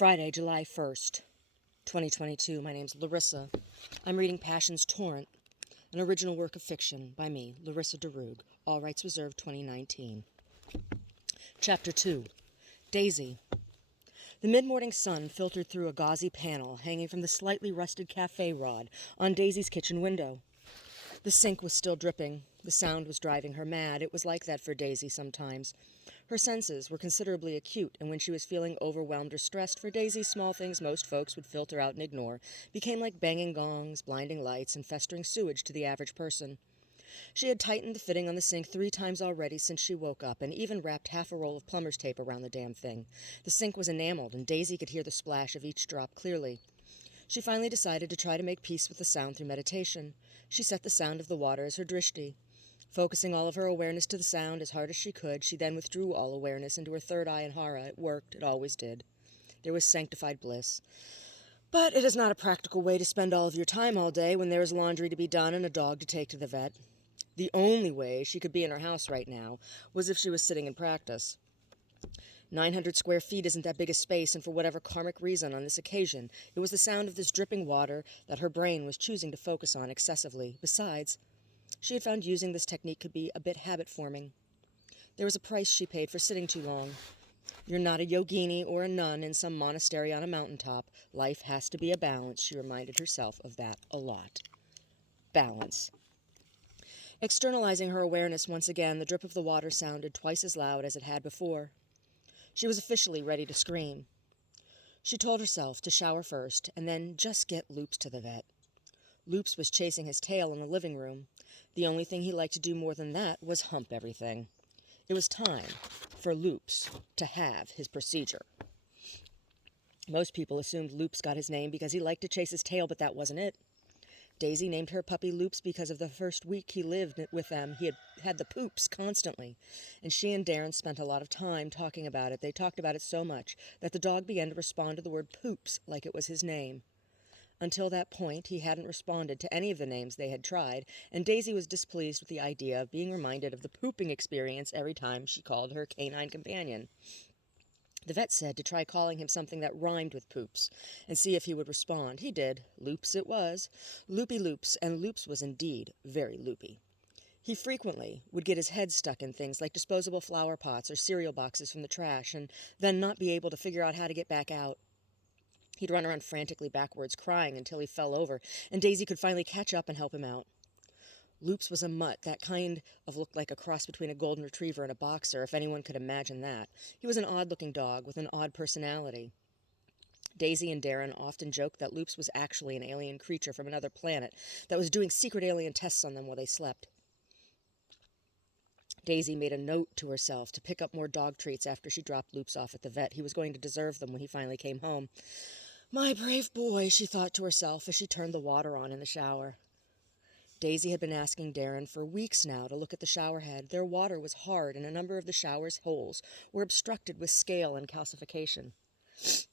Friday, July 1st, 2022. My name's Larissa. I'm reading Passion's Torrent, an original work of fiction by me, Larissa Dahroug, all rights reserved 2019. Chapter 2. Daisy. The mid-morning sun filtered through a gauzy panel hanging from the slightly rusted cafe rod on Daisy's kitchen window. The sink was still dripping. The sound was driving her mad. It was like that for Daisy sometimes. Her senses were considerably acute, and when she was feeling overwhelmed or stressed, for Daisy, small things most folks would filter out and ignore became like banging gongs, blinding lights, and festering sewage to the average person. She had tightened the fitting on the sink 3 times already since she woke up, and even wrapped half a roll of plumber's tape around the damn thing. The sink was enameled, and Daisy could hear the splash of each drop clearly. She finally decided to try to make peace with the sound through meditation. She set the sound of the water as her drishti. Focusing all of her awareness to the sound as hard as she could, she then withdrew all awareness into her third eye and hara. It worked. It always did. There was sanctified bliss. But it is not a practical way to spend all of your time all day when there is laundry to be done and a dog to take to the vet. The only way she could be in her house right now was if she was sitting in practice. 900 square feet isn't that big a space, and for whatever karmic reason on this occasion, it was the sound of this dripping water that her brain was choosing to focus on excessively. Besides, she had found using this technique could be a bit habit-forming. There was a price she paid for sitting too long. You're not a yogini or a nun in some monastery on a mountaintop. Life has to be a balance. She reminded herself of that a lot. Balance. Externalizing her awareness once again, the drip of the water sounded twice as loud as it had before. She was officially ready to scream. She told herself to shower first, and then just get Loops to the vet. Loops was chasing his tail in the living room. The only thing he liked to do more than that was hump everything. It was time for Loops to have his procedure. Most people assumed Loops got his name because he liked to chase his tail, but that wasn't it. Daisy named her puppy Loops because of the first week he lived with them. He had the poops constantly, and she and Darren spent a lot of time talking about it. They talked about it so much that the dog began to respond to the word poops like it was his name. Until that point, he hadn't responded to any of the names they had tried, and Daisy was displeased with the idea of being reminded of the pooping experience every time she called her canine companion. The vet said to try calling him something that rhymed with poops, and see if he would respond. He did. Loops it was. Loopy Loops, and Loops was indeed very loopy. He frequently would get his head stuck in things like disposable flower pots or cereal boxes from the trash, and then not be able to figure out how to get back out. He'd run around frantically backwards, crying until he fell over, and Daisy could finally catch up and help him out. Loops was a mutt, that kind of looked like a cross between a golden retriever and a boxer, if anyone could imagine that. He was an odd-looking dog with an odd personality. Daisy and Darren often joked that Loops was actually an alien creature from another planet that was doing secret alien tests on them while they slept. Daisy made a note to herself to pick up more dog treats after she dropped Loops off at the vet. He was going to deserve them when he finally came home. My brave boy, she thought to herself as she turned the water on in the shower. Daisy had been asking Darren for weeks now to look at the shower head. Their water was hard, and a number of the shower's holes were obstructed with scale and calcification.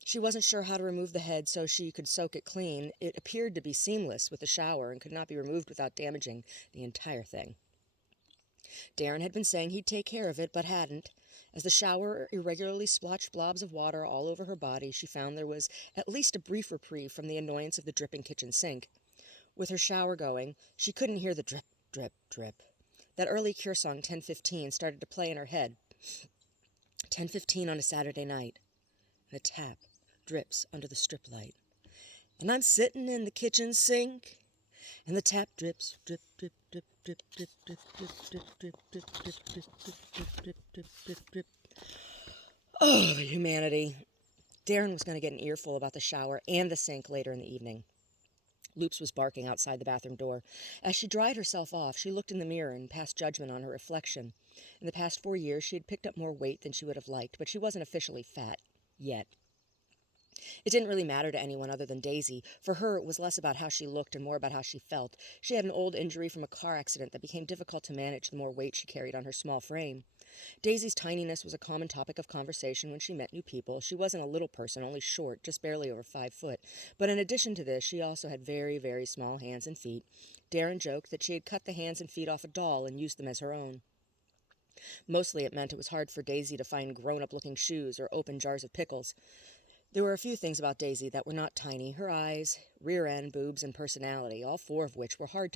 She wasn't sure how to remove the head so she could soak it clean. It appeared to be seamless with the shower and could not be removed without damaging the entire thing. Darren had been saying he'd take care of it, but hadn't. As the shower irregularly splotched blobs of water all over her body, she found there was at least a brief reprieve from the annoyance of the dripping kitchen sink. With her shower going, she couldn't hear the drip, drip, drip. That early Cure song, 10:15, started to play in her head. 10:15 on a Saturday night. And a tap drips under the strip light. And I'm sitting in the kitchen sink, and the tap drips, drip, drip, drip, drip, drip, drip, drip, drip, drip, drip, drip, drip, drip, drip, drip, drip, drip. Oh, the humanity. Darren was going to get an earful about the shower and the sink later in the evening. Loops was barking outside the bathroom door. As she dried herself off, she looked in the mirror and passed judgment on her reflection. In the past 4 years, she had picked up more weight than she would have liked, but she wasn't officially fat yet. It didn't really matter to anyone other than Daisy. For her, it was less about how she looked and more about how she felt. She had an old injury from a car accident that became difficult to manage the more weight she carried on her small frame. Daisy's tininess was a common topic of conversation when she met new people. She wasn't a little person, only short, just barely over 5 foot. But in addition to this, she also had very, very small hands and feet. Darren joked that she had cut the hands and feet off a doll and used them as her own. Mostly it meant it was hard for Daisy to find grown-up-looking shoes or open jars of pickles. There were a few things about Daisy that were not tiny: her eyes, rear end, boobs, and personality, all four of which were hard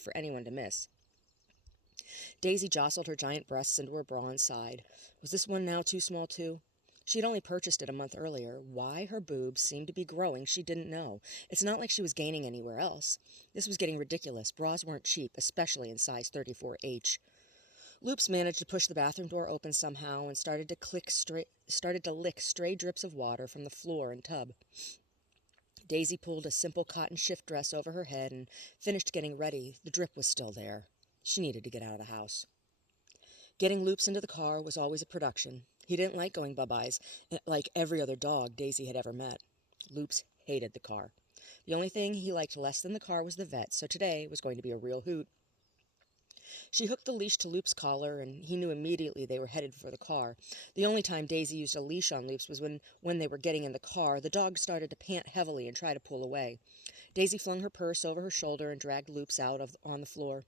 for anyone to miss. Daisy jostled her giant breasts into her bra and sighed. Was this one now too small, too? She had only purchased it a month earlier. Why her boobs seemed to be growing, she didn't know. It's not like she was gaining anywhere else. This was getting ridiculous. Bras weren't cheap, especially in size 34H. Loops managed to push the bathroom door open somehow and started to lick stray drips of water from the floor and tub. Daisy pulled a simple cotton shift dress over her head and finished getting ready. The drip was still there. She needed to get out of the house. Getting Loops into the car was always a production. He didn't like going bye-byes, like every other dog Daisy had ever met. Loops hated the car. The only thing he liked less than the car was the vet, so today was going to be a real hoot. She hooked the leash to Loop's collar, and he knew immediately they were headed for the car. The only time Daisy used a leash on Loops was when they were getting in the car. The dog started to pant heavily and try to pull away. Daisy flung her purse over her shoulder and dragged Loops out on the floor.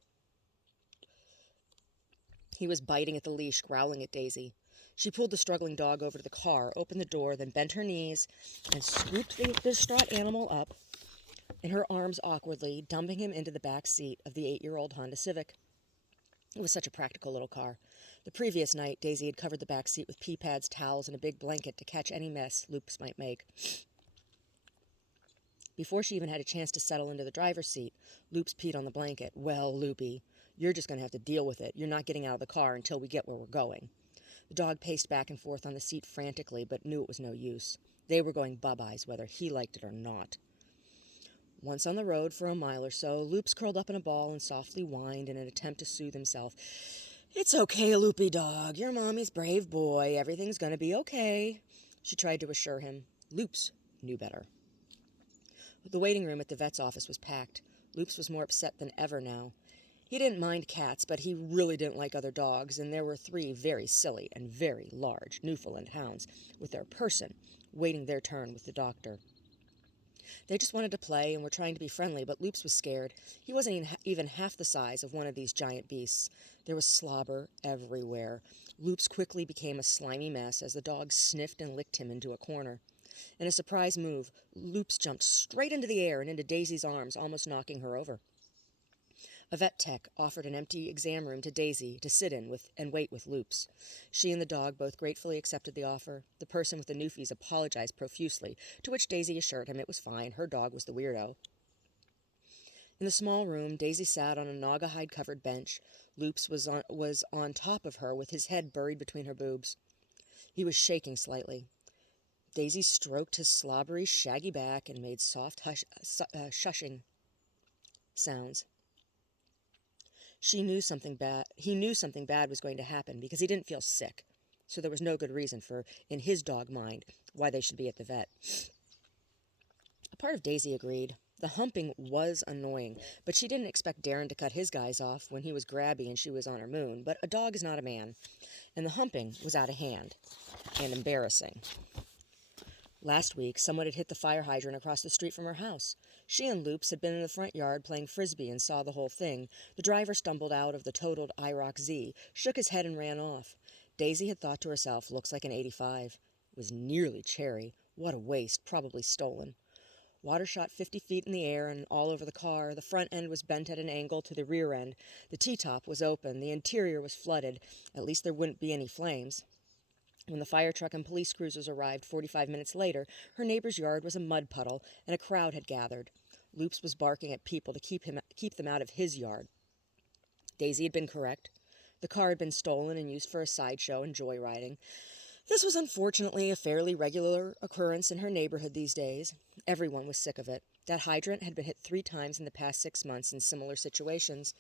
He was biting at the leash, growling at Daisy. She pulled the struggling dog over to the car, opened the door, then bent her knees and scooped the distraught animal up in her arms awkwardly, dumping him into the back seat of the 8-year-old Honda Civic. It was such a practical little car. The previous night, Daisy had covered the back seat with pee pads, towels, and a big blanket to catch any mess Loops might make. Before she even had a chance to settle into the driver's seat, Loops peed on the blanket. Well, Loopy, you're just going to have to deal with it. You're not getting out of the car until we get where we're going. The dog paced back and forth on the seat frantically, but knew it was no use. They were going bye-byes, whether he liked it or not. Once on the road for a mile or so, Loops curled up in a ball and softly whined in an attempt to soothe himself. It's okay, Loopy dog. You're Mommy's brave boy. Everything's going to be okay, she tried to assure him. Loops knew better. The waiting room at the vet's office was packed. Loops was more upset than ever now. He didn't mind cats, but he really didn't like other dogs, and there were 3 very silly and very large Newfoundland hounds with their person waiting their turn with the doctor. They just wanted to play and were trying to be friendly, but Loops was scared. He wasn't even half the size of one of these giant beasts. There was slobber everywhere. Loops quickly became a slimy mess as the dogs sniffed and licked him into a corner. In a surprise move, Loops jumped straight into the air and into Daisy's arms, almost knocking her over. A vet tech offered an empty exam room to Daisy to sit in and wait with Loops. She and the dog both gratefully accepted the offer. The person with the Newfies apologized profusely, to which Daisy assured him it was fine. Her dog was the weirdo. In the small room, Daisy sat on a naga-hide-covered bench. Loops was on top of her with his head buried between her boobs. He was shaking slightly. Daisy stroked his slobbery, shaggy back and made soft shushing sounds. He knew something bad was going to happen because he didn't feel sick, so there was no good reason in his dog mind, why they should be at the vet. A part of Daisy agreed. The humping was annoying, but she didn't expect Darren to cut his guys off when he was grabby and she was on her moon. But a dog is not a man, and the humping was out of hand and embarrassing. Last week, someone had hit the fire hydrant across the street from her house. She and Loops had been in the front yard playing frisbee and saw the whole thing. The driver stumbled out of the totaled IROC Z, shook his head and ran off. Daisy had thought to herself, looks like an 85. It was nearly cherry. What a waste, probably stolen. Water shot 50 feet in the air and all over the car. The front end was bent at an angle to the rear end. The T-top was open. The interior was flooded. At least there wouldn't be any flames. When the fire truck and police cruisers arrived 45 minutes later, her neighbor's yard was a mud puddle, and a crowd had gathered. Loops was barking at people to keep them out of his yard. Daisy had been correct. The car had been stolen and used for a sideshow and joyriding. This was unfortunately a fairly regular occurrence in her neighborhood these days. Everyone was sick of it. That hydrant had been hit 3 times in the past 6 months in similar situations.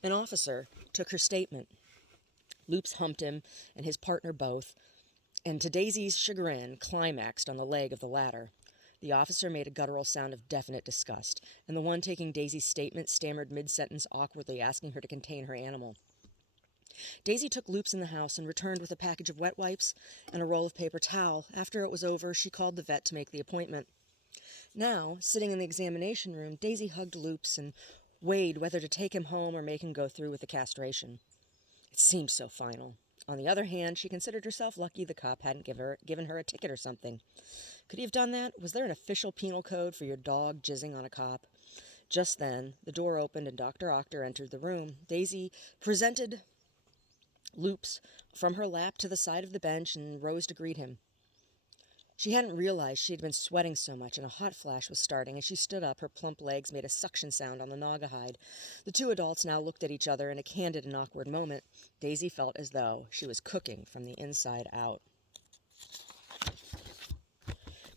An officer took her statement. Loops humped him and his partner both, and to Daisy's chagrin, climaxed on the leg of the latter. The officer made a guttural sound of definite disgust, and the one taking Daisy's statement stammered mid-sentence awkwardly, asking her to contain her animal. Daisy took Loops in the house and returned with a package of wet wipes and a roll of paper towel. After it was over, she called the vet to make the appointment. Now, sitting in the examination room, Daisy hugged Loops and weighed whether to take him home or make him go through with the castration. It seemed so final. On the other hand, she considered herself lucky the cop hadn't given her a ticket or something. Could he have done that? Was there an official penal code for your dog jizzing on a cop? Just then, the door opened and Dr. Octor entered the room. Daisy presented Loops from her lap to the side of the bench and rose to greet him. She hadn't realized she had been sweating so much, and a hot flash was starting. As she stood up, her plump legs made a suction sound on the naugahyde. The two adults now looked at each other in a candid and awkward moment. Daisy felt as though she was cooking from the inside out.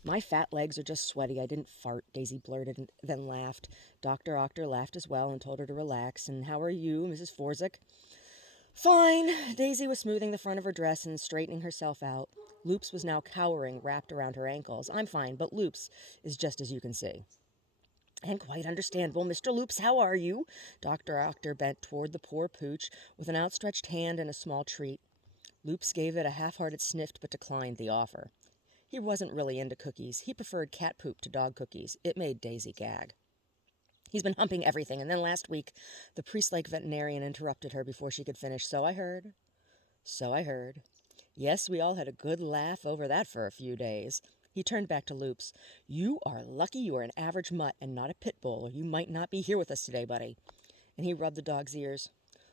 My fat legs are just sweaty. I didn't fart, Daisy blurted, and then laughed. Dr. Octor laughed as well and told her to relax. And how are you, Mrs. Forzik? Fine. Daisy was smoothing the front of her dress and straightening herself out. Loops was now cowering, wrapped around her ankles. I'm fine, but Loops is just as you can see. And quite understandable. Mr. Loops, how are you? Dr. Octor bent toward the poor pooch with an outstretched hand and a small treat. Loops gave it a half-hearted sniff but declined the offer. He wasn't really into cookies. He preferred cat poop to dog cookies. It made Daisy gag. He's been humping everything, and then last week the priest-like veterinarian interrupted her before she could finish. So I heard. Yes, we all had a good laugh over that for a few days. He turned back to Loops. You are lucky you are an average mutt and not a pit bull, or you might not be here with us today, buddy. And he rubbed the dog's ears.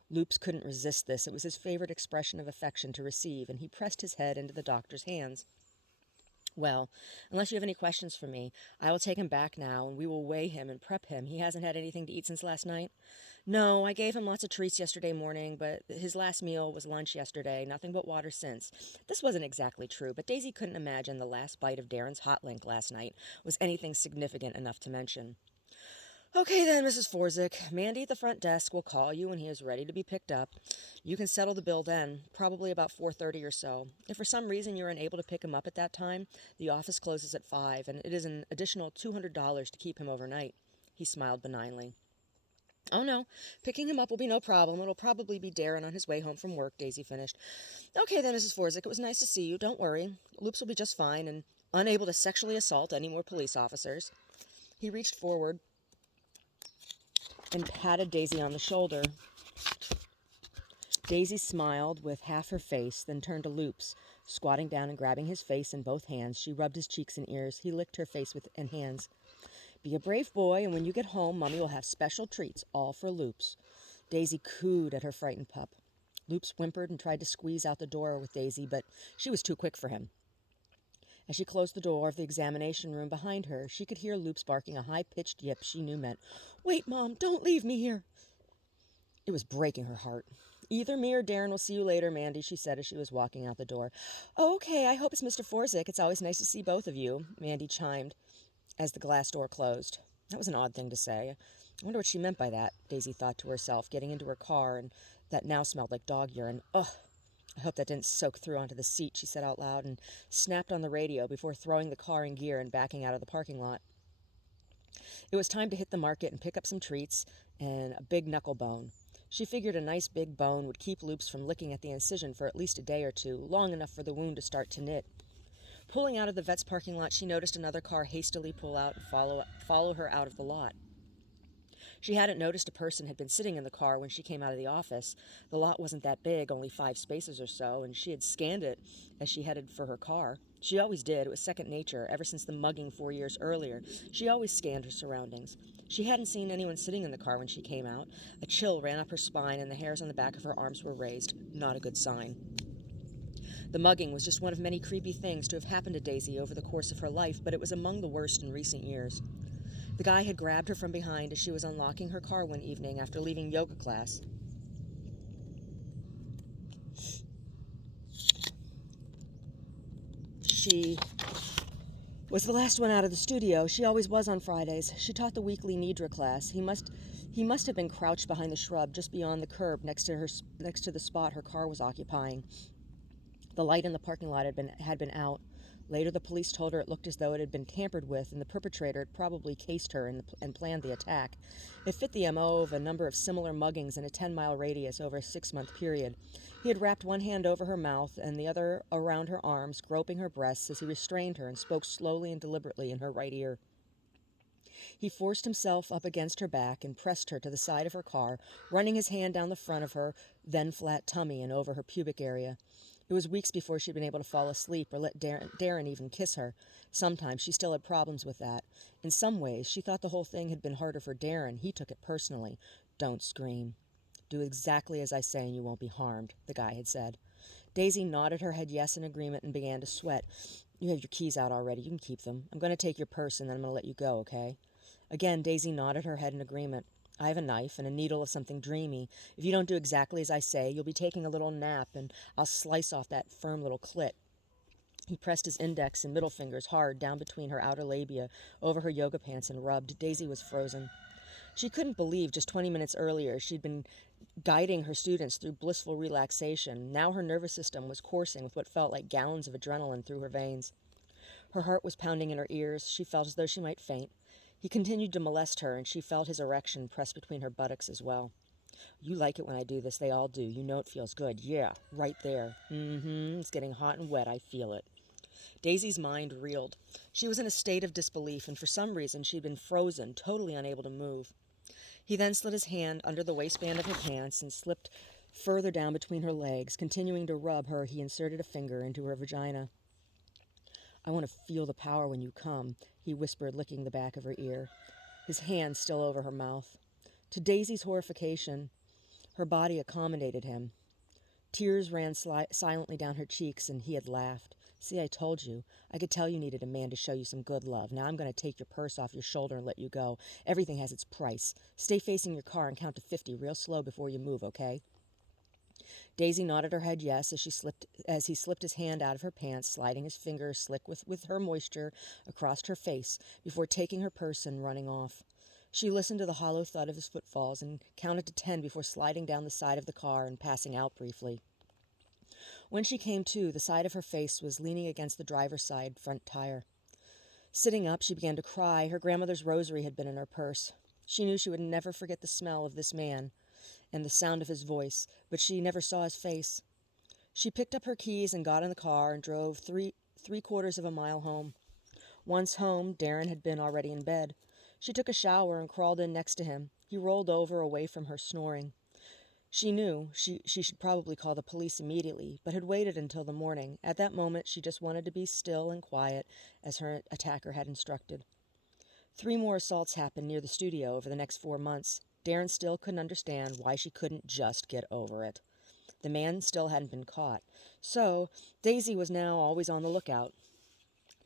Loops couldn't resist this. It was his favorite expression of affection to receive, and he pressed his head into the doctor's hands. Well, unless you have any questions for me, I will take him back now, and we will weigh him and prep him. He hasn't had anything to eat since last night? No, I gave him lots of treats yesterday morning, but his last meal was lunch yesterday, nothing but water since. This wasn't exactly true, but Daisy couldn't imagine the last bite of Darren's hot link last night was anything significant enough to mention. Okay then, Mrs. Forzik. Mandy at the front desk will call you when he is ready to be picked up. You can settle the bill then, probably about 4:30 or so. If for some reason you're unable to pick him up at that time, the office closes at 5, and it is an additional $200 to keep him overnight. He smiled benignly. Oh no, picking him up will be no problem. It'll probably be Darren on his way home from work, Daisy finished. Okay then, Mrs. Forzik, it was nice to see you. Don't worry. Loops will be just fine and unable to sexually assault any more police officers. He reached forward and patted Daisy on the shoulder. Daisy smiled with half her face, then turned to Loops. Squatting down and grabbing his face in both hands, she rubbed his cheeks and ears. He licked her face and hands. Be a brave boy, and when you get home, Mommy will have special treats, all for Loops. Daisy cooed at her frightened pup. Loops whimpered and tried to squeeze out the door with Daisy, but she was too quick for him. As she closed the door of the examination room behind her, she could hear Loops barking a high-pitched yip she knew meant, Wait, Mom, don't leave me here. It was breaking her heart. Either me or Darren will see you later, Mandy, she said as she was walking out the door. Oh, okay, I hope it's Mr. Forzik. It's always nice to see both of you, Mandy chimed as the glass door closed. That was an odd thing to say. I wonder what she meant by that, Daisy thought to herself, getting into her car, and that now smelled like dog urine. Ugh. I hope that didn't soak through onto the seat, she said out loud, and snapped on the radio before throwing the car in gear and backing out of the parking lot. It was time to hit the market and pick up some treats and a big knuckle bone. She figured a nice big bone would keep Loops from licking at the incision for at least a day or two, long enough for the wound to start to knit. Pulling out of the vet's parking lot, she noticed another car hastily pull out and follow her out of the lot. She hadn't noticed a person had been sitting in the car when she came out of the office. The lot wasn't that big, only 5 spaces or so, and she had scanned it as she headed for her car. She always did. It was second nature. Ever since the mugging 4 years earlier, she always scanned her surroundings. She hadn't seen anyone sitting in the car when she came out. A chill ran up her spine, and the hairs on the back of her arms were raised. Not a good sign. The mugging was just one of many creepy things to have happened to Daisy over the course of her life, but it was among the worst in recent years. The guy had grabbed her from behind as she was unlocking her car one evening after leaving yoga class. She was the last one out of the studio. She always was on Fridays. She taught the weekly Nidra class. He must have been crouched behind the shrub just beyond the curb next to the spot her car was occupying. The light in the parking lot had been out. Later, the police told her it looked as though it had been tampered with, and the perpetrator had probably cased her and planned the attack. It fit the M.O. of a number of similar muggings in a 10-mile radius over a 6-month period. He had wrapped one hand over her mouth and the other around her arms, groping her breasts as he restrained her and spoke slowly and deliberately in her right ear. He forced himself up against her back and pressed her to the side of her car, running his hand down the front of her then flat tummy and over her pubic area. It was weeks before she'd been able to fall asleep or let Darren even kiss her. Sometimes she still had problems with that. In some ways, she thought the whole thing had been harder for Darren. He took it personally. "Don't scream. Do exactly as I say and you won't be harmed," the guy had said. Daisy nodded her head yes in agreement and began to sweat. "You have your keys out already. You can keep them. I'm going to take your purse and then I'm going to let you go, okay?" Again, Daisy nodded her head in agreement. "I have a knife and a needle of something dreamy. If you don't do exactly as I say, you'll be taking a little nap and I'll slice off that firm little clit." He pressed his index and middle fingers hard down between her outer labia over her yoga pants and rubbed. Daisy was frozen. She couldn't believe just 20 minutes earlier she'd been guiding her students through blissful relaxation. Now her nervous system was coursing with what felt like gallons of adrenaline through her veins. Her heart was pounding in her ears. She felt as though she might faint. He continued to molest her, and she felt his erection press between her buttocks as well. "You like it when I do this. They all do. You know it feels good. Yeah, right there. It's getting hot and wet. I feel it." Daisy's mind reeled. She was in a state of disbelief, and for some reason she'd been frozen, totally unable to move. He then slid his hand under the waistband of her pants and slipped further down between her legs. Continuing to rub her, he inserted a finger into her vagina. "I want to feel the power when you come," he whispered, licking the back of her ear, his hand still over her mouth. To Daisy's horrification, her body accommodated him. Tears ran silently down her cheeks, and he had laughed. "See, I told you. I could tell you needed a man to show you some good love. Now I'm going to take your purse off your shoulder and let you go. Everything has its price. Stay facing your car and count to 50 real slow before you move, okay?" Daisy nodded her head yes as he slipped his hand out of her pants, sliding his fingers slick with her moisture across her face before taking her purse and running off. She listened to the hollow thud of his footfalls and counted to 10 before sliding down the side of the car and passing out briefly. When she came to, the side of her face was leaning against the driver's side front tire. Sitting up, she began to cry. Her grandmother's rosary had been in her purse. She knew she would never forget the smell of this man and the sound of his voice, but she never saw his face. She picked up her keys and got in the car and drove three-quarters of a mile home. Once home, Darren had been already in bed. She took a shower and crawled in next to him. He rolled over away from her, snoring. She knew she should probably call the police immediately, but had waited until the morning. At that moment, she just wanted to be still and quiet, as her attacker had instructed. 3 more assaults happened near the studio over the next 4 months. Darren still couldn't understand why she couldn't just get over it. The man still hadn't been caught. So, Daisy was now always on the lookout.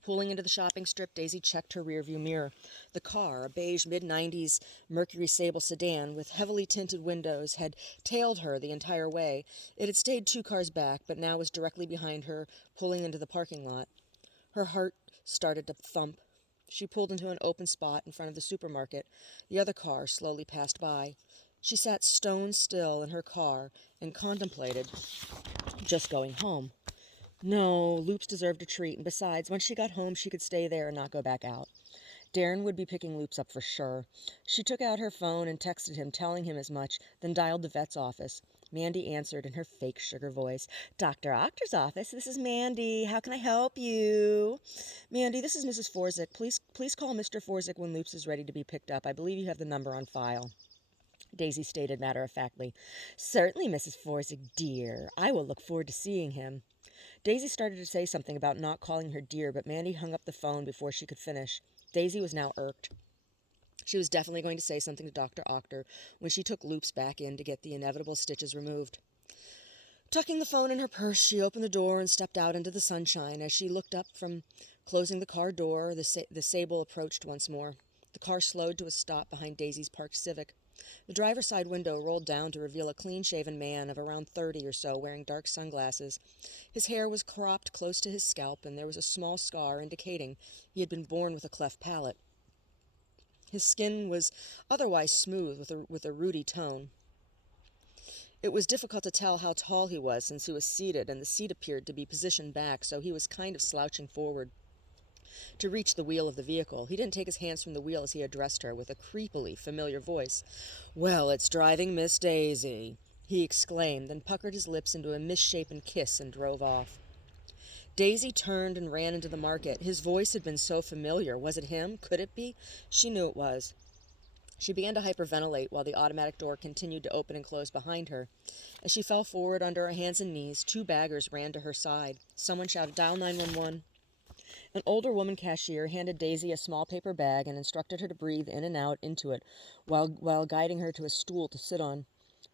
Pulling into the shopping strip, Daisy checked her rearview mirror. The car, a beige mid-90s Mercury Sable sedan with heavily tinted windows, had tailed her the entire way. It had stayed 2 cars back, but now was directly behind her, pulling into the parking lot. Her heart started to thump. She pulled into an open spot in front of the supermarket. The other car slowly passed by. She sat stone still in her car and contemplated just going home. No, Loops deserved a treat, and besides, once she got home, she could stay there and not go back out. Darren would be picking Loops up for sure. She took out her phone and texted him, telling him as much, then dialed the vet's office. Mandy answered in her fake sugar voice. "Dr. Octor's office, this is Mandy. How can I help you?" "Mandy, this is Mrs. Forzik. Please call Mr. Forzik when Loops is ready to be picked up. I believe you have the number on file," Daisy stated matter-of-factly. "Certainly, Mrs. Forzik, dear. I will look forward to seeing him." Daisy started to say something about not calling her dear, but Mandy hung up the phone before she could finish. Daisy was now irked. She was definitely going to say something to Dr. Octor when she took Loops back in to get the inevitable stitches removed. Tucking the phone in her purse, she opened the door and stepped out into the sunshine. As she looked up from closing the car door, the Sable approached once more. The car slowed to a stop behind Daisy's parked Civic. The driver's side window rolled down to reveal a clean-shaven man of around 30 or so, wearing dark sunglasses. His hair was cropped close to his scalp, and there was a small scar indicating he had been born with a cleft palate. His skin was otherwise smooth, with a ruddy tone. It was difficult to tell how tall he was, since he was seated, and the seat appeared to be positioned back, so he was kind of slouching forward to reach the wheel of the vehicle. He didn't take his hands from the wheel as he addressed her with a creepily familiar voice. "Well, it's driving Miss Daisy," he exclaimed, then puckered his lips into a misshapen kiss and drove off. Daisy turned and ran into the market. His voice had been so familiar. Was it him? Could it be? She knew it was. She began to hyperventilate while the automatic door continued to open and close behind her. As she fell forward under her hands and knees, two baggers ran to her side. Someone shouted, "Dial 911." An older woman cashier handed Daisy a small paper bag and instructed her to breathe in and out into it while guiding her to a stool to sit on.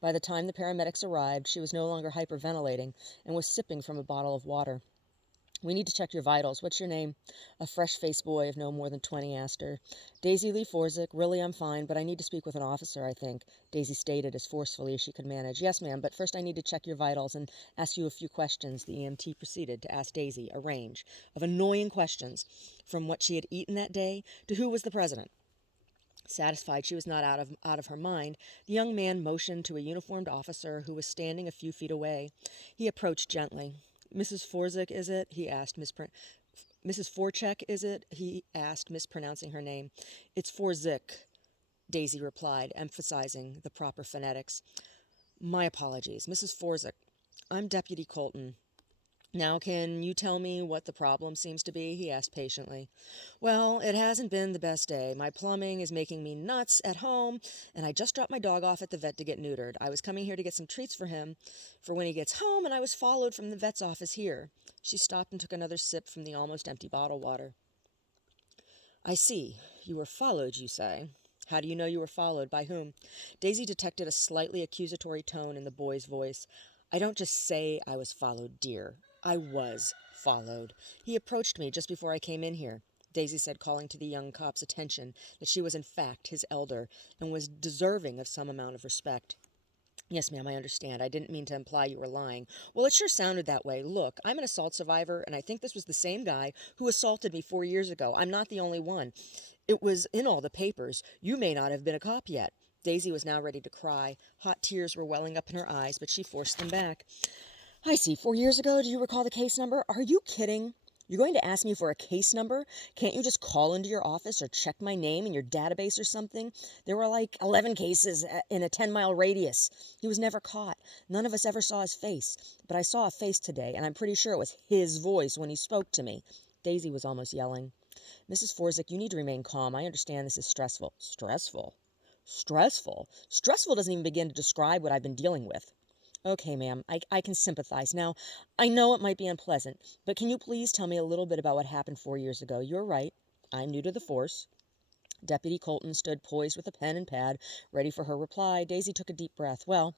By the time the paramedics arrived, she was no longer hyperventilating and was sipping from a bottle of water. "We need to check your vitals. What's your name?" A fresh-faced boy of no more than 20 asked her. "Daisy Lee Forzik. Really, I'm fine, but I need to speak with an officer, I think," Daisy stated as forcefully as she could manage. "Yes, ma'am, but first I need to check your vitals and ask you a few questions." The EMT proceeded to ask Daisy a range of annoying questions, from what she had eaten that day to who was the president. Satisfied she was not out of her mind, the young man motioned to a uniformed officer who was standing a few feet away. He approached gently. "Mrs. Forzik, is it?" he asked. "Mrs. Forchek, is it?" he asked, mispronouncing her name. "It's Forzik," Daisy replied, emphasizing the proper phonetics. "My apologies. Mrs. Forzik, I'm Deputy Colton. Now, can you tell me what the problem seems to be?" he asked patiently. "Well, it hasn't been the best day. My plumbing is making me nuts at home, and I just dropped my dog off at the vet to get neutered. I was coming here to get some treats for him for when he gets home, and I was followed from the vet's office here." She stopped and took another sip from the almost empty bottle water. "I see. You were followed, you say. How do you know you were followed? By whom?" Daisy detected a slightly accusatory tone in the boy's voice. "I don't just say I was followed, dear. I was followed. He approached me just before I came in here," Daisy said, calling to the young cop's attention that she was in fact his elder and was deserving of some amount of respect. "Yes, ma'am, I understand. I didn't mean to imply you were lying." "Well, it sure sounded that way. Look, I'm an assault survivor, and I think this was the same guy who assaulted me 4 years ago. I'm not the only one. It was in all the papers. You may not have been a cop yet." Daisy was now ready to cry. Hot tears were welling up in her eyes, but she forced them back. "I see. 4 years ago? Do you recall the case number?" "Are you kidding? You're going to ask me for a case number? Can't you just call into your office or check my name in your database or something? There were like 11 cases in a 10-mile radius. He was never caught. None of us ever saw his face. But I saw a face today, and I'm pretty sure it was his voice when he spoke to me." Daisy was almost yelling. "Mrs. Forzik, you need to remain calm. I understand this is stressful." "Stressful? Stressful? Stressful doesn't even begin to describe what I've been dealing with." "Okay, ma'am, I can sympathize. Now, I know it might be unpleasant, but can you please tell me a little bit about what happened 4 years ago? You're right. I'm new to the force." Deputy Colton stood poised with a pen and pad, ready for her reply. Daisy took a deep breath. "Well,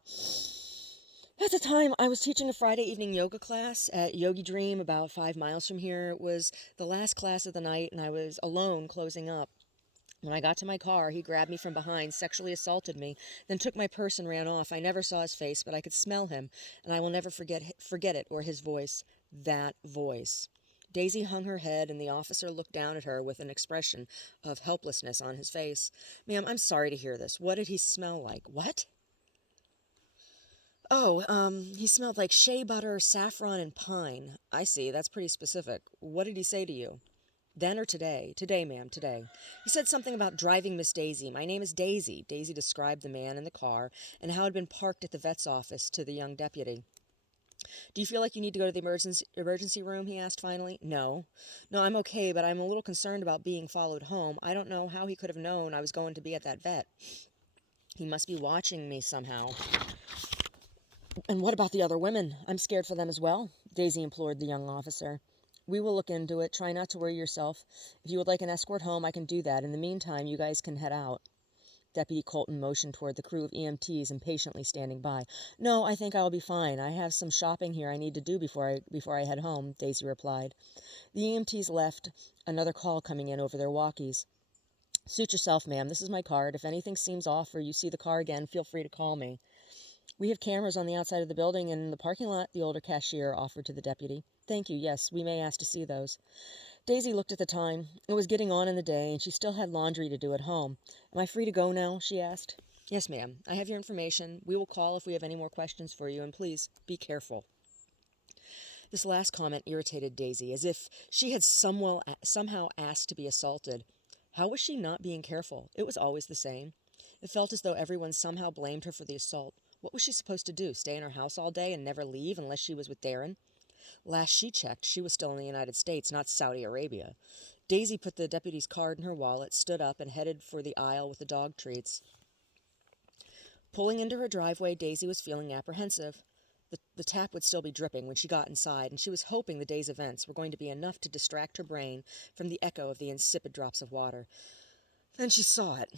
at the time, I was teaching a Friday evening yoga class at Yogi Dream about 5 miles from here. It was the last class of the night, and I was alone closing up. When I got to my car, he grabbed me from behind, sexually assaulted me, then took my purse and ran off. I never saw his face, but I could smell him, and I will never forget it or his voice. That voice." Daisy hung her head, and the officer looked down at her with an expression of helplessness on his face. "Ma'am, I'm sorry to hear this. What did he smell like?" "What?" "Oh, he smelled like shea butter, saffron, and pine." "I see. That's pretty specific. What did he say to you?" "Then or today?" "Today, ma'am, today. He said something about driving Miss Daisy. My name is Daisy." Daisy described the man in the car and how it had been parked at the vet's office to the young deputy. "Do you feel like you need to go to the emergency room?" he asked finally. No, I'm okay, but I'm a little concerned about being followed home. I don't know how he could have known I was going to be at that vet. He must be watching me somehow." "And what about the other women? I'm scared for them as well," Daisy implored the young officer. "We will look into it. Try not to worry yourself. If you would like an escort home, I can do that. In the meantime, you guys can head out." Deputy Colton motioned toward the crew of EMTs impatiently standing by. "No, I think I'll be fine. I have some shopping here I need to do before I head home," Daisy replied. The EMTs left, another call coming in over their walkies. "Suit yourself, ma'am. This is my card. If anything seems off or you see the car again, feel free to call me." "We have cameras on the outside of the building and in the parking lot," the older cashier offered to the deputy. "Thank you. Yes, we may ask to see those." Daisy looked at the time. It was getting on in the day, and she still had laundry to do at home. "Am I free to go now?" she asked. "Yes, ma'am. I have your information. We will call if we have any more questions for you, and please, be careful." This last comment irritated Daisy, as if she had somehow asked to be assaulted. How was she not being careful? It was always the same. It felt as though everyone somehow blamed her for the assault. What was she supposed to do? Stay in her house all day and never leave unless she was with Darren? Last she checked, she was still in the United States, not Saudi Arabia. Daisy put the deputy's card in her wallet, stood up, and headed for the aisle with the dog treats. Pulling into her driveway, Daisy was feeling apprehensive. The tap would still be dripping when she got inside, and she was hoping the day's events were going to be enough to distract her brain from the echo of the insipid drops of water. Then she saw it.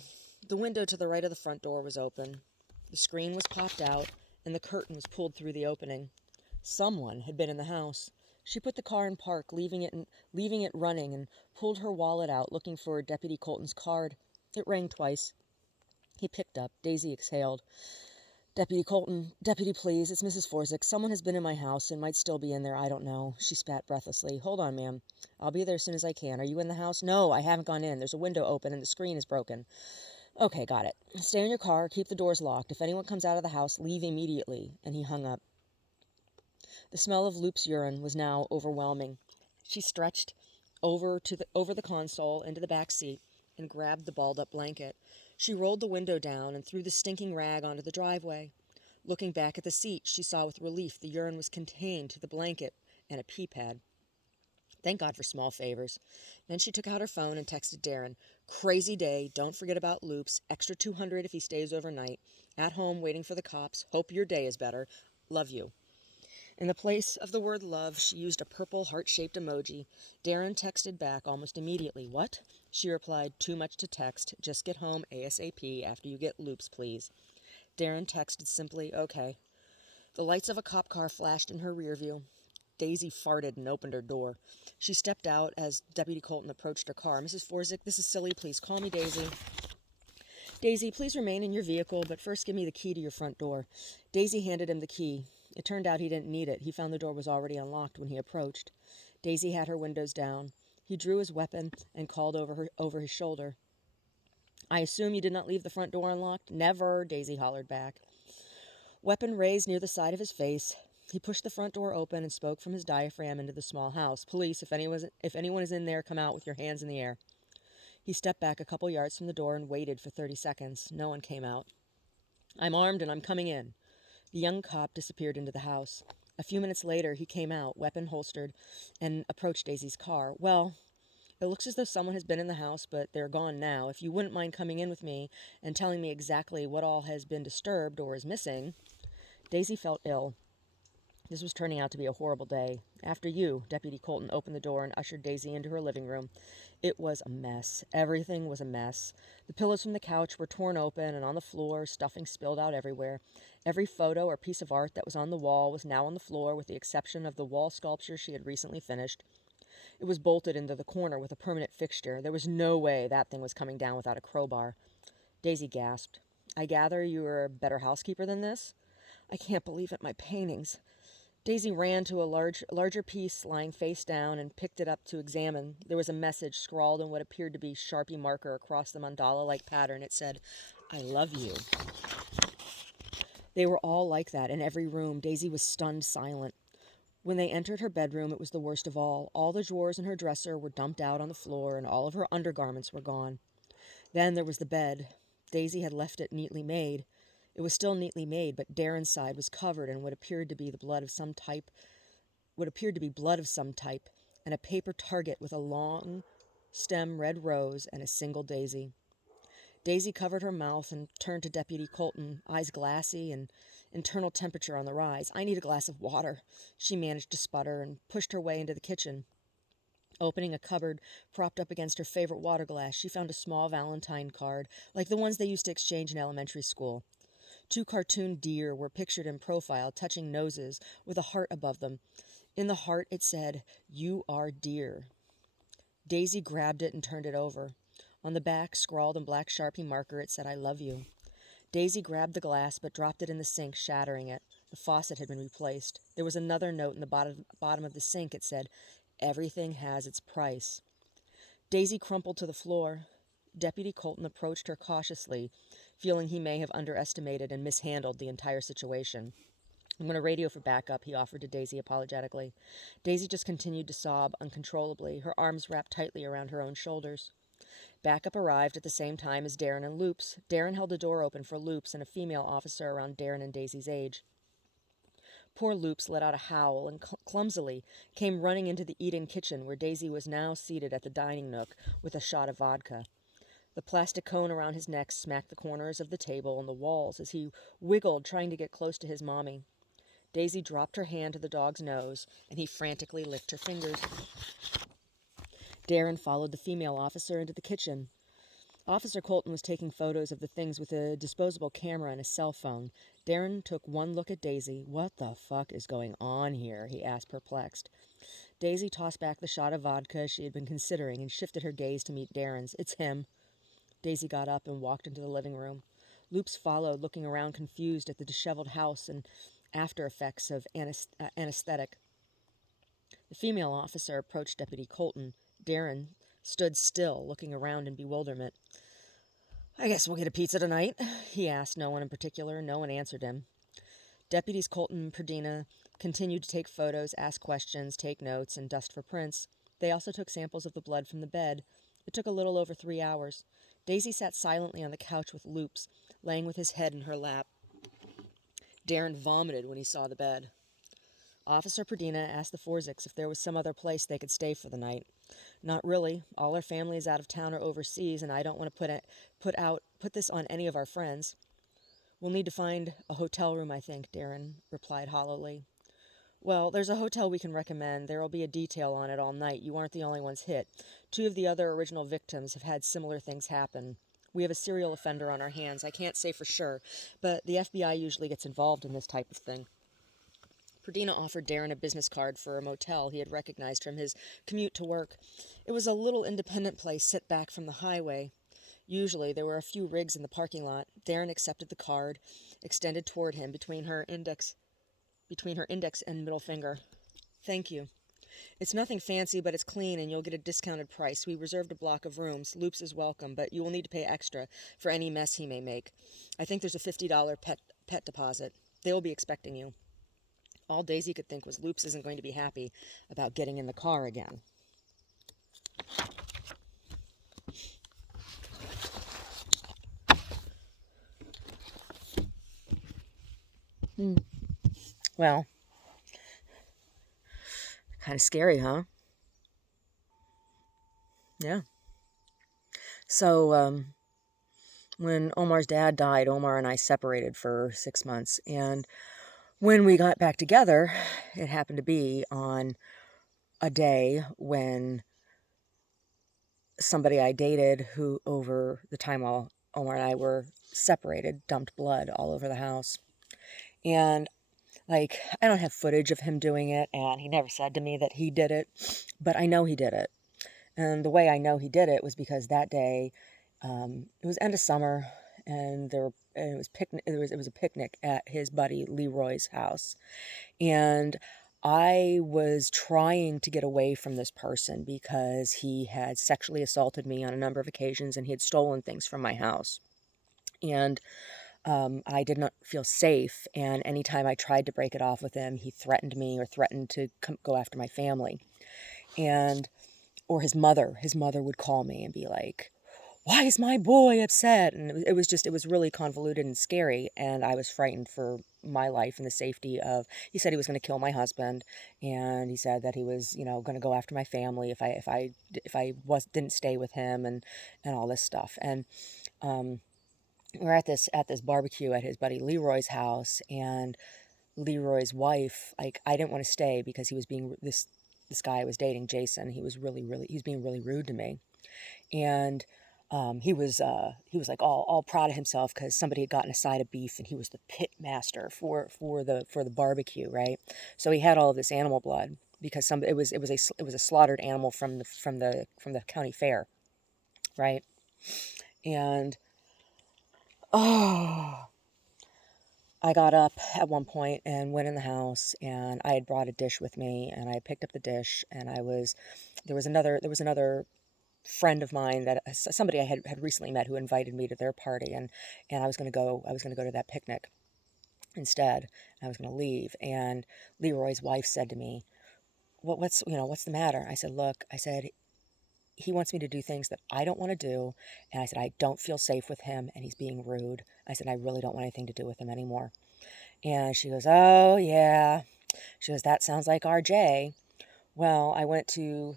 The window to the right of the front door was open. The screen was popped out, and the curtain was pulled through the opening. Someone had been in the house. She put the car in park, leaving it running, and pulled her wallet out, looking for Deputy Colton's card. It rang twice. He picked up. Daisy exhaled. "Deputy Colton, deputy, please, it's Mrs. Forsyk. Someone has been in my house and might still be in there. I don't know." She spat breathlessly. "Hold on, ma'am. I'll be there as soon as I can. Are you in the house?" "No, I haven't gone in. There's a window open and the screen is broken." "Okay, got it. Stay in your car. Keep the doors locked. If anyone comes out of the house, leave immediately." And he hung up. The smell of Loop's urine was now overwhelming. She stretched over the console into the back seat and grabbed the balled-up blanket. She rolled the window down and threw the stinking rag onto the driveway. Looking back at the seat, she saw with relief the urine was contained to the blanket and a pee pad. Thank God for small favors. Then she took out her phone and texted Darren. "Crazy day. Don't forget about Loops. Extra 200 if he stays overnight. At home waiting for the cops. Hope your day is better. Love you." In the place of the word love, she used a purple heart-shaped emoji. Darren texted back almost immediately. "What?" She replied, "Too much to text. Just get home ASAP after you get Loops, please." Darren texted simply, "Okay." The lights of a cop car flashed in her rear view. Daisy farted and opened her door. She stepped out as Deputy Colton approached her car. "Mrs. Forsyk, this is silly. Please call me Daisy." "Daisy, please remain in your vehicle, but first give me the key to your front door." Daisy handed him the key. It turned out he didn't need it. He found the door was already unlocked when he approached. Daisy had her windows down. He drew his weapon and called over his shoulder. "I assume you did not leave the front door unlocked?" "Never," Daisy hollered back. Weapon raised near the side of his face, he pushed the front door open and spoke from his diaphragm into the small house. "Police, if anyone is in there, come out with your hands in the air." He stepped back a couple yards from the door and waited for 30 seconds. No one came out. "I'm armed and I'm coming in." The young cop disappeared into the house. A few minutes later, he came out, weapon holstered, and approached Daisy's car. "Well, it looks as though someone has been in the house, but they're gone now. If you wouldn't mind coming in with me and telling me exactly what all has been disturbed or is missing." Daisy felt ill. This was turning out to be a horrible day. "After you." Deputy Colton opened the door and ushered Daisy into her living room. It was a mess. Everything was a mess. The pillows from the couch were torn open and on the floor, stuffing spilled out everywhere. Every photo or piece of art that was on the wall was now on the floor, with the exception of the wall sculpture she had recently finished. It was bolted into the corner with a permanent fixture. There was no way that thing was coming down without a crowbar. Daisy gasped. "I gather you are a better housekeeper than this?" "I can't believe it, my paintings." Daisy ran to a larger piece lying face down and picked it up to examine. There was a message scrawled in what appeared to be Sharpie marker across the mandala-like pattern. It said, "I love you." They were all like that in every room. Daisy was stunned silent. When they entered her bedroom, it was the worst of all. All the drawers in her dresser were dumped out on the floor, and all of her undergarments were gone. Then there was the bed. Daisy had left it neatly made. It was still neatly made, but Darren's side was covered in what appeared to be blood of some type, and a paper target with a long stem red rose and a single daisy. Daisy covered her mouth and turned to Deputy Colton, eyes glassy and internal temperature on the rise. "I need a glass of water," she managed to sputter, and pushed her way into the kitchen. Opening a cupboard propped up against her favorite water glass, she found a small Valentine card, like the ones they used to exchange in elementary school. 2 cartoon deer were pictured in profile, touching noses, with a heart above them. In the heart it said, "You are dear." Daisy grabbed it and turned it over. On the back, scrawled in black Sharpie marker, it said, "I love you." Daisy grabbed the glass but dropped it in the sink, shattering it. The faucet had been replaced. There was another note in the bottom of the sink. It said, "Everything has its price." Daisy crumpled to the floor. Deputy Colton approached her cautiously, feeling he may have underestimated and mishandled the entire situation. "I'm going to radio for backup," he offered to Daisy apologetically. Daisy just continued to sob uncontrollably, her arms wrapped tightly around her own shoulders. Backup arrived at the same time as Darren and Loops. Darren held the door open for Loops and a female officer around Darren and Daisy's age. Poor Loops let out a howl and clumsily came running into the eat-in kitchen where Daisy was now seated at the dining nook with a shot of vodka. The plastic cone around his neck smacked the corners of the table and the walls as he wiggled, trying to get close to his mommy. Daisy dropped her hand to the dog's nose, and he frantically licked her fingers. Darren followed the female officer into the kitchen. Officer Colton was taking photos of the things with a disposable camera and a cell phone. Darren took one look at Daisy. "What the fuck is going on here?" he asked, perplexed. Daisy tossed back the shot of vodka she had been considering and shifted her gaze to meet Darren's. "It's him." Daisy got up and walked into the living room. Loops followed, looking around confused at the disheveled house and after effects of anesthetic. The female officer approached Deputy Colton. Darren stood still, looking around in bewilderment. "I guess we'll get a pizza tonight?" he asked no one in particular. No one answered him. Deputies Colton and Perdina continued to take photos, ask questions, take notes, and dust for prints. They also took samples of the blood from the bed. It took a little over 3 hours. Daisy sat silently on the couch with Loops, laying with his head in her lap. Darren vomited when he saw the bed. Officer Perdina asked the Forzyks if there was some other place they could stay for the night. "Not really. All our family is out of town or overseas, and I don't want to put this on any of our friends." "We'll need to find a hotel room, I think," Darren replied hollowly. "Well, there's a hotel we can recommend. There'll be a detail on it all night. You aren't the only ones hit. 2 of the other original victims have had similar things happen. We have a serial offender on our hands. I can't say for sure, but the FBI usually gets involved in this type of thing." Perdina offered Darren a business card for a motel he had recognized from his commute to work. It was a little independent place set back from the highway. Usually there were a few rigs in the parking lot. Darren accepted the card, extended toward him between her index and middle finger. "Thank you. It's nothing fancy, but it's clean, and you'll get a discounted price. We reserved a block of rooms. Loops is welcome, but you will need to pay extra for any mess he may make. I think there's a $50 pet deposit. They will be expecting you." All Daisy could think was Loops isn't going to be happy about getting in the car again. Well, kind of scary, huh? Yeah. So, when Omar's dad died, Omar and I separated for 6 months. And when we got back together, it happened to be on a day when somebody I dated, who over the time while Omar and I were separated, dumped blood all over the house. And I don't have footage of him doing it, and he never said to me that he did it, but I know he did it. And the way I know he did it was because that day, it was end of summer, and it was a picnic at his buddy Leroy's house, and I was trying to get away from this person because he had sexually assaulted me on a number of occasions, and he had stolen things from my house, and I did not feel safe, and anytime I tried to break it off with him, he threatened me or threatened to go after my family, or his mother would call me and be like, "Why is my boy upset?" And it was really convoluted and scary, and I was frightened for my life and the safety of. He said he was going to kill my husband, and he said that he was, going to go after my family if I didn't stay with him, and all this stuff. And we're at this barbecue at his buddy Leroy's house, and Leroy's wife, I didn't want to stay because he was being this guy I was dating, Jason. He was being really rude to me, and he was like all proud of himself because somebody had gotten a side of beef, and he was the pit master for the barbecue, right? So he had all of this animal blood because it was a slaughtered animal from the county fair, right? And I got up at one point and went in the house, and I had brought a dish with me, and I picked up the dish, and there was another friend of mine, that somebody I had recently met, who invited me to their party, and I was going to go to that picnic instead. I was going to leave, and Leroy's wife said to me, what's the matter?" I said, "Look," I said, "he wants me to do things that I don't want to do, and I said, I don't feel safe with him, and he's being rude. I said, I really don't want anything to do with him anymore." And she goes, oh, yeah. She goes, that sounds like RJ. Well, I went to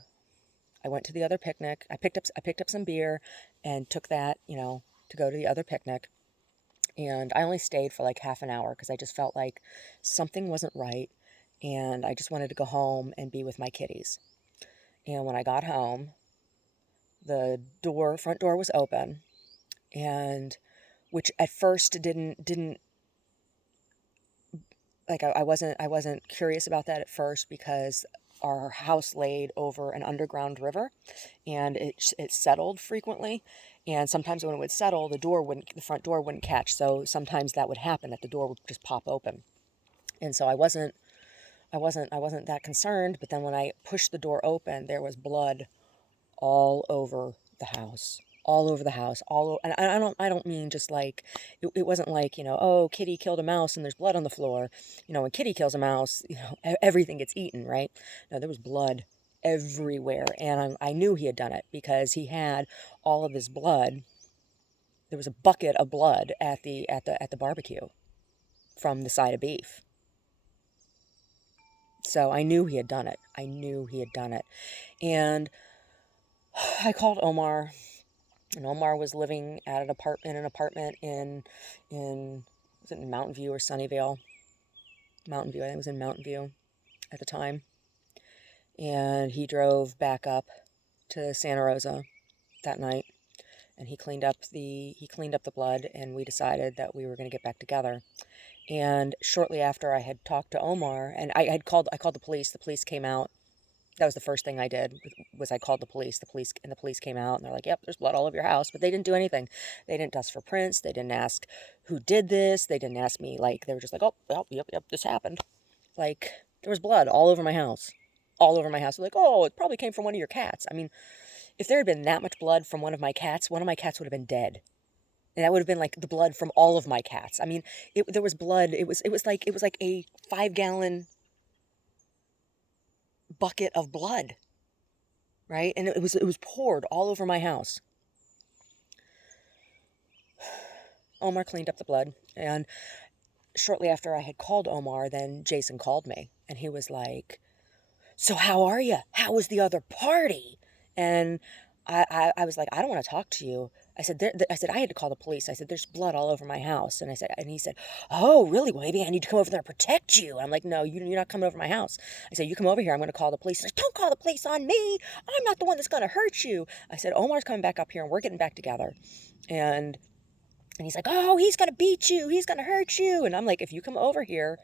the other picnic. I picked up some beer and took that, to go to the other picnic. And I only stayed for like half an hour because I just felt like something wasn't right. And I just wanted to go home and be with my kitties. And when I got home, the front door was open, and which at first didn't like I wasn't curious about that at first because our house laid over an underground river, and it settled frequently, and sometimes when it would settle, the front door wouldn't catch. So sometimes that would happen, that the door would just pop open, and so I wasn't that concerned. But then when I pushed the door open, there was blood all over the house, all over the house, and I don't mean just like, it wasn't like, oh, Kitty killed a mouse and there's blood on the floor. When Kitty kills a mouse, everything gets eaten, right? No, there was blood everywhere, and I knew he had done it because he had all of his blood. There was a bucket of blood at the barbecue from the side of beef. So I knew he had done it. I knew he had done it. And I called Omar. And Omar was living at an apartment in was it in Mountain View or Sunnyvale? Mountain View. I think it was in Mountain View at the time. And he drove back up to Santa Rosa that night, and he cleaned up the blood, and we decided that we were going to get back together. And shortly after I had talked to Omar, and I called the police. The police came out. That was the first thing I did, was I called the police. The police came out, and they're like, yep, there's blood all over your house. But they didn't do anything. They didn't dust for prints. They didn't ask who did this. They didn't ask me, like, they were just like, oh, well, yep, this happened. Like, there was blood all over my house. All over my house. They're like, oh, it probably came from one of your cats. I mean, if there had been that much blood from one of my cats would have been dead. And that would have been like the blood from all of my cats. I mean, there was blood. It was like a 5-gallon bucket of blood. Right? And it was poured all over my house. Omar cleaned up the blood, and shortly after I had called Omar, then Jason called me, and he was like, so how are you? How was the other party? And I was like, I don't want to talk to you. I said, I had to call the police. I said, there's blood all over my house. And he said, oh, really? Well, maybe I need to come over there and protect you. And I'm like, no, you're not coming over my house. I said, you come over here, I'm going to call the police. He said, don't call the police on me. I'm not the one that's going to hurt you. I said, Omar's coming back up here, and we're getting back together. And he's like, oh, he's going to beat you. He's going to hurt you. And I'm like, if you come over here,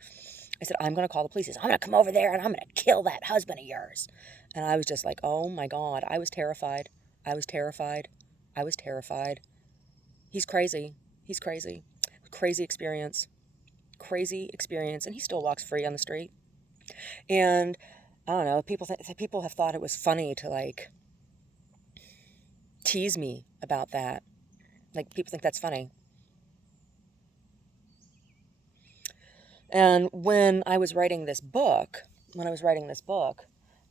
I said, I'm going to call the police. He said, I'm going to come over there, and I'm going to kill that husband of yours. And I was just like, oh my God. I was terrified. I was terrified. I was terrified. He's crazy. He's crazy. Crazy experience. Crazy experience. And he still walks free on the street. And I don't know, people have thought it was funny to, like, tease me about that. Like, people think that's funny. And when I was writing this book,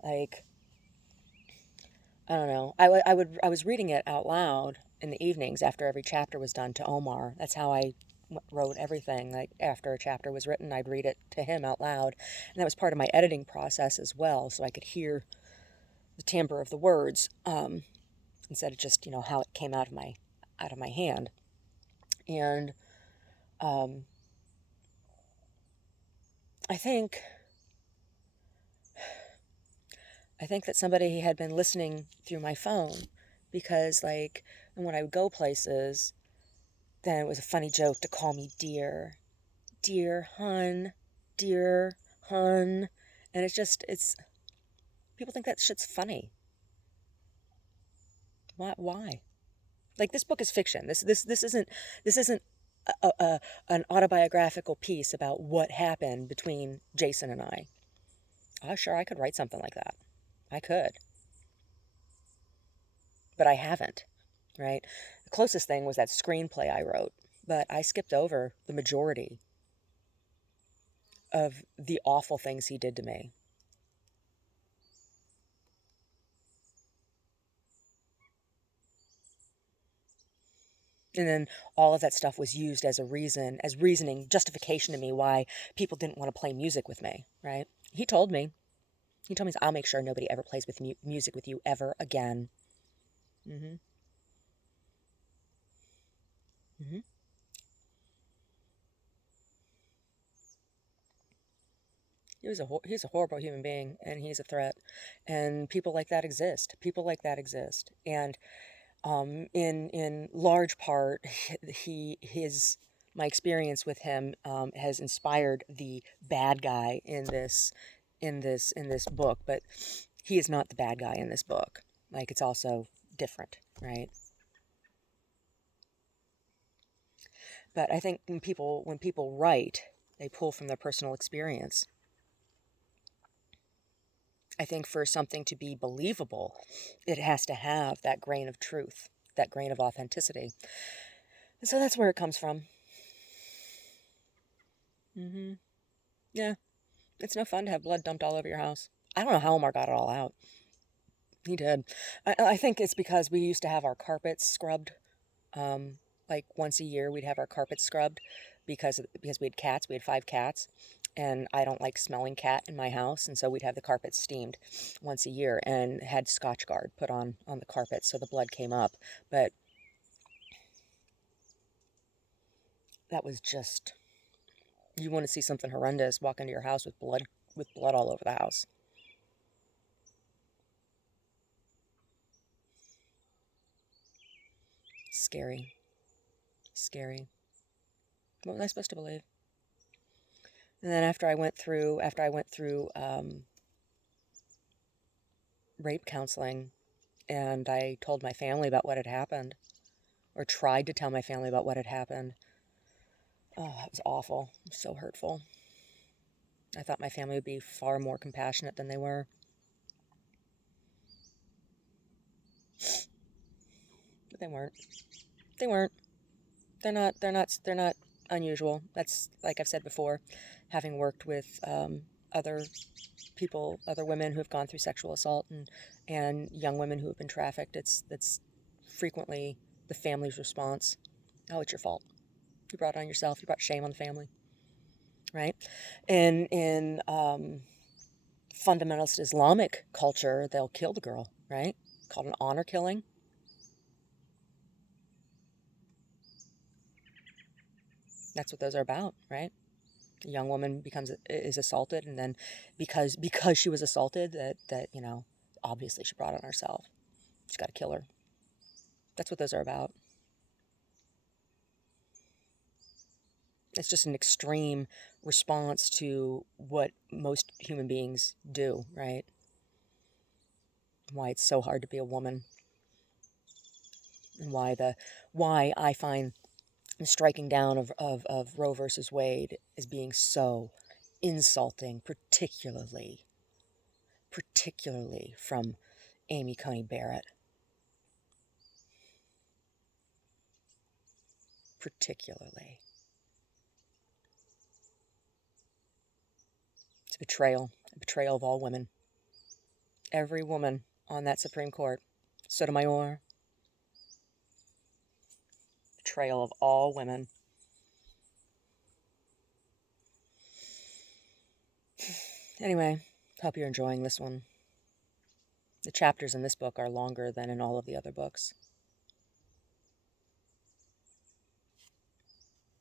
like, I don't know, I was reading it out loud in the evenings after every chapter was done to Omar. That's how I wrote everything. Like, after a chapter was written, I'd read it to him out loud. And that was part of my editing process as well, so I could hear the timbre of the words, instead of just, how it came out of my hand. And I think that somebody had been listening through my phone, because, like, when I would go places, then it was a funny joke to call me dear. Dear hun. Dear hun. And it's people think that shit's funny. Why? Like, this book is fiction. This isn't an autobiographical piece about what happened between Jason and I. Oh, sure, I could write something like that. I could. But I haven't, right? The closest thing was that screenplay I wrote, but I skipped over the majority of the awful things he did to me. And then all of that stuff was used as a reason, as reasoning, justification to me why people didn't want to play music with me, right? He told me, I'll make sure nobody ever plays with music with you ever again. Hmm. Hmm. He's a horrible human being, and he's a threat. And people like that exist. People like that exist. And in large part, my experience with him has inspired the bad guy in this book. But he is not the bad guy in this book. Like, it's also different, right? But I think when people write, they pull from their personal experience. I think for something to be believable, it has to have that grain of truth, that grain of authenticity. And so that's where it comes from. Hmm. Yeah, it's no fun to have blood dumped all over your house. I don't know how Omar got it all out. He did. I think it's because we used to have our carpets scrubbed. Like once a year, we'd have our carpets scrubbed because we had cats. We had 5 cats, and I don't like smelling cat in my house, and so we'd have the carpets steamed once a year and had Scotch Guard put on the carpet so the blood came up. But that was just, you want to see something horrendous, walk into your house with blood all over the house. Scary. Scary. What was I supposed to believe? And then after I went through rape counseling, and I told my family about what had happened, or tried to tell my family about what had happened. Oh, it was awful. It was so hurtful. I thought my family would be far more compassionate than they were. But they weren't. They weren't. They're not unusual. That's, like I've said before, having worked with other people, other women who have gone through sexual assault, and young women who have been trafficked. That's frequently the family's response. Oh, it's your fault. You brought it on yourself. You brought shame on the family, right? And in fundamentalist Islamic culture, they'll kill the girl, right? Called an honor killing. That's what those are about, right? A young woman is assaulted, and then because she was assaulted, that obviously she brought it on herself. She's got to kill her. That's what those are about. It's just an extreme response to what most human beings do, right? Why it's so hard to be a woman, and why I find the striking down of Roe versus Wade as being so insulting, particularly from Amy Coney Barrett. Particularly. It's a betrayal of all women. Every woman on that Supreme Court. Sotomayor. Betrayal of all women. Anyway, hope you're enjoying this one. The chapters in this book are longer than in all of the other books.